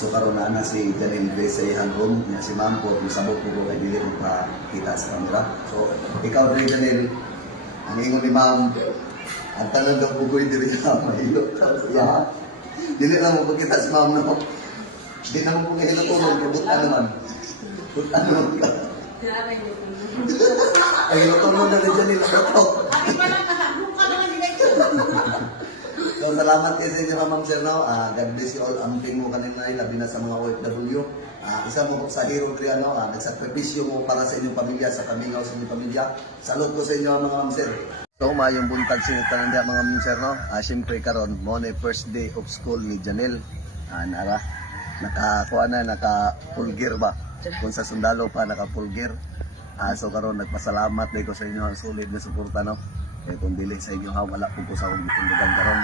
So karon na si Janelle Grace sa iyang room niya si Ma'am po misabot ko kay dili mo pa kita sa camera. So ikaw rin Janelle, ang ingon ni Ma'am, ang tanan daw pugoy diri sa mahilo. Ya. Dili lang mo kita si Ma'am no. Di na mo po kahilo tulog buta naman. Buta naman ka. Ay tulog na rin Janelle ko. So, salamat kayo sa inyo, Ma'am Sir, no? God bless you all. Ang tingin mo kanina ay labi na sa mga OFW. Isa mo sa hero Triano, nagsakripisyo mo para sa inyong pamilya, sa kamingaw sa inyong pamilya. Salud ko sa inyo, mga Ma'am Sir. So, mayong buntag sinigtan niya, mga Ma'am Sir, no? Siyempre karon mo na first day of school ni Janelle. Nara, naka-full gear ba? Kung sa sundalo pa, naka-full gear. So, karon nagpasalamat dahil ko sa inyo ang solid na suporta, no? Kaya kung dili sa inyo ha, wala po sa akong gitundugan karon.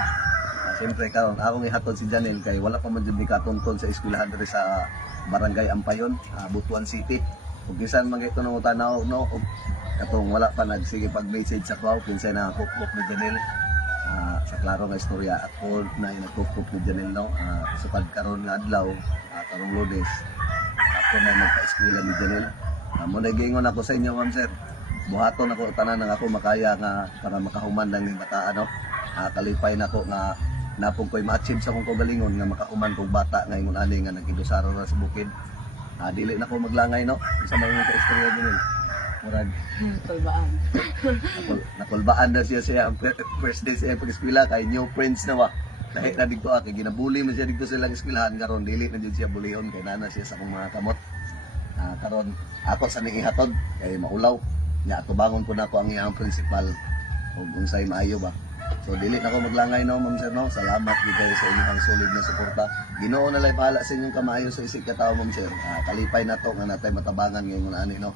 Siyempre karon, akong ihatod si Janelle kay wala pa man jud ni katuntun sa eskwelahan diri sa Barangay Ampayon, Butuan City. Ug bisan man ito nang utanaw no, ug katong wala pa nagsige pag-message sa ko kinsa na hukok ni Janelle. Sa klaro nga istorya ako na inakukop ni Janelle no, sukad karon nga adlaw, karong Lunes. Ako na nagpa-eskwela ni Janelle. Mo nagingon ako sa inyo, Ma'am Sir. Buhaton ako tanan ng ako makaya nga para makahuman lang ni bata ano. Kalipay na ko nga napong ko'y ma-achieve sa akong kagalingon nga makahuman kong bata nga ingon ani nga nagindusaro ra sa bukid. Dili na ko maglangay no. Sa mga istorya din. Murag tulbaan. Nakulbaan na siya ang first day sa pag-eskwela kay new friends na wa. Dahil na dito kay ginabuli man siya dito sa ilang eskwelahan karon dili na jud siya bulihon kay nana siya sa akong mga kamot. Karon ako sa ning ihatod kay maulaw. Nya ato bangon po na ako ang iyang principal ug unsay maayo ba. So dili na ko maglangay no, Ma'am Sir no. Salamat gid kayo sa inyong solid na suporta. Ginoo na lay bahala sa inyong kamaayo sa isig ka tawo, Ma'am Sir. Kalipay na to nga natay matabangan ngayon ani no.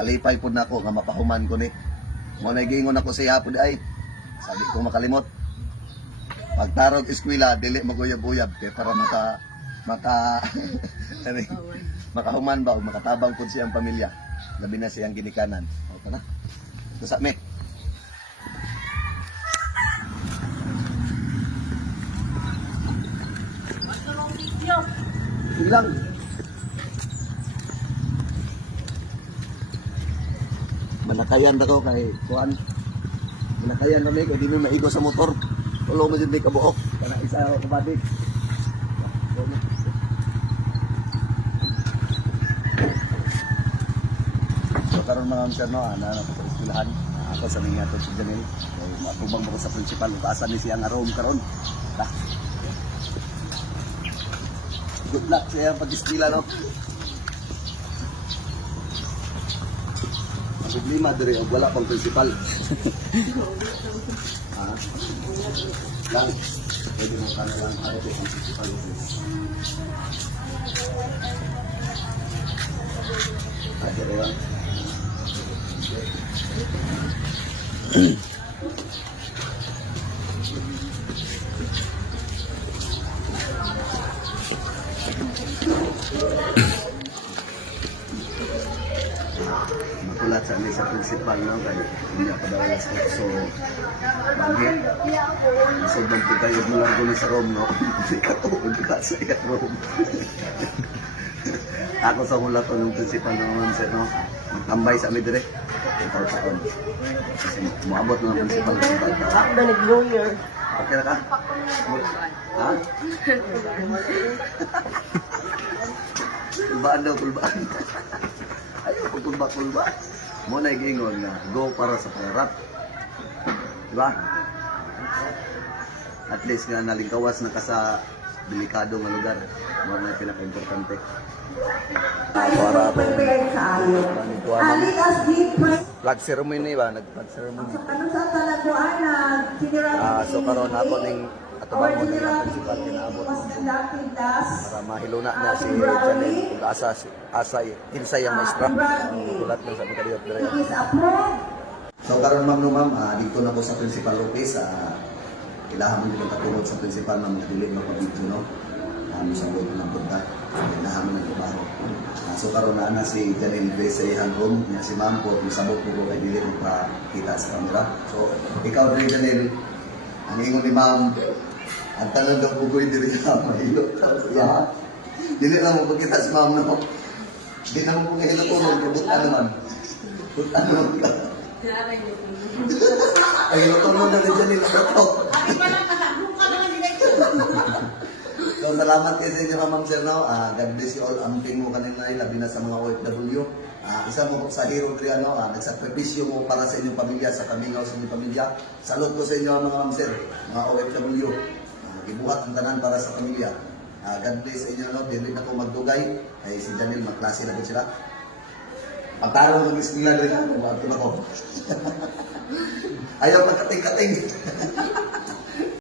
Kalipay pud nako nga mapahuman ko ni. Mo na giingon ako sa iya pud ay. Sabi ko makalimot. Pagtarog eskwela dili maguyab-uyab kay para makahuman ba o makatabang pud siyang pamilya. Labi na siyang ginikanan. O na. Tusa me. Bilang. Manakayan na ko kay kuan. Manakayan kami kay di mo maigo sa motor. Tulo mo jud ni kabuok. Kana isa ka badik. Karon mga Ma'am Sir no, na sa eskwelahan. Ako sa mga to si Janelle. Matubang ko sa principal asa ni siya nga room karon. Good luck sa iyang pag-eskwela no. Ang problema diri wala pang principal. Lang. Pwede mo ka lang ano ang principal. Ada yan. Makulat sa amin sa principal no kay hindi pa daw sa so bangit so bang pagkayod mo lang kung sa room no hindi ka tuod ka sa iyang room. Ako sa hulat ko ng principal ng Ma'am Sir no tambay sa amin dire ikaw taon kasi muabot ng principal ng bata. Ako na nag-lawyer. Okay na ka? Ha? Kulbaan daw, kulbaan. Ayaw ko kulba. Mo na igingon na go para sa pangarap. Diba? At least nga nalingkawas na ka sa delikado nga lugar. Mo na pinaka-importante. Para po. Flag ceremony ba? Nag-flag ceremony. So karon ako ning atubang mo ng principal kinaabot para mahiluna na si Janelle ug asa kinsay ang maestra ulat lang sa pagkadiyot dire. So karon ma'am dito na ko sa principal office ilahan mo yung katungod sa principal ma'am dili na ko dito no. Sa loob ng punta ilahan mo ng trabaho. So karon na si Janelle Grace sa iyang room niya si Ma'am po misabot ko kay dili mo pa kita sa camera. So ikaw rin Janelle ang ingon ni Ma'am Ang tanong daw pugoy diri ka, mahilo. Yeah. Dili lang mo pagkita si ma'am, no? Di naman po kayo natulog, buta naman. Buta naman ka. Ay, natulog na rin dyan nila ito. So, salamat kayo sa inyo, ma'am sir, no? God bless you all. Amping mo kanina, labi na sa mga OFW. Isa mo sa hero Triano, nagsakripisyo mo para sa inyong pamilya, sa kamingaw sa inyong pamilya. Salute ko sa inyo, mga ma'am sir, mga OFW. Ibuhat ang tanan para sa pamilya. God bless sa inyo, no? Dili na ko magdugay. Ay, si Janil, magklase na po sila. Pagtarong mag-iskulan rin ako, ako. Ayaw magkating-kating.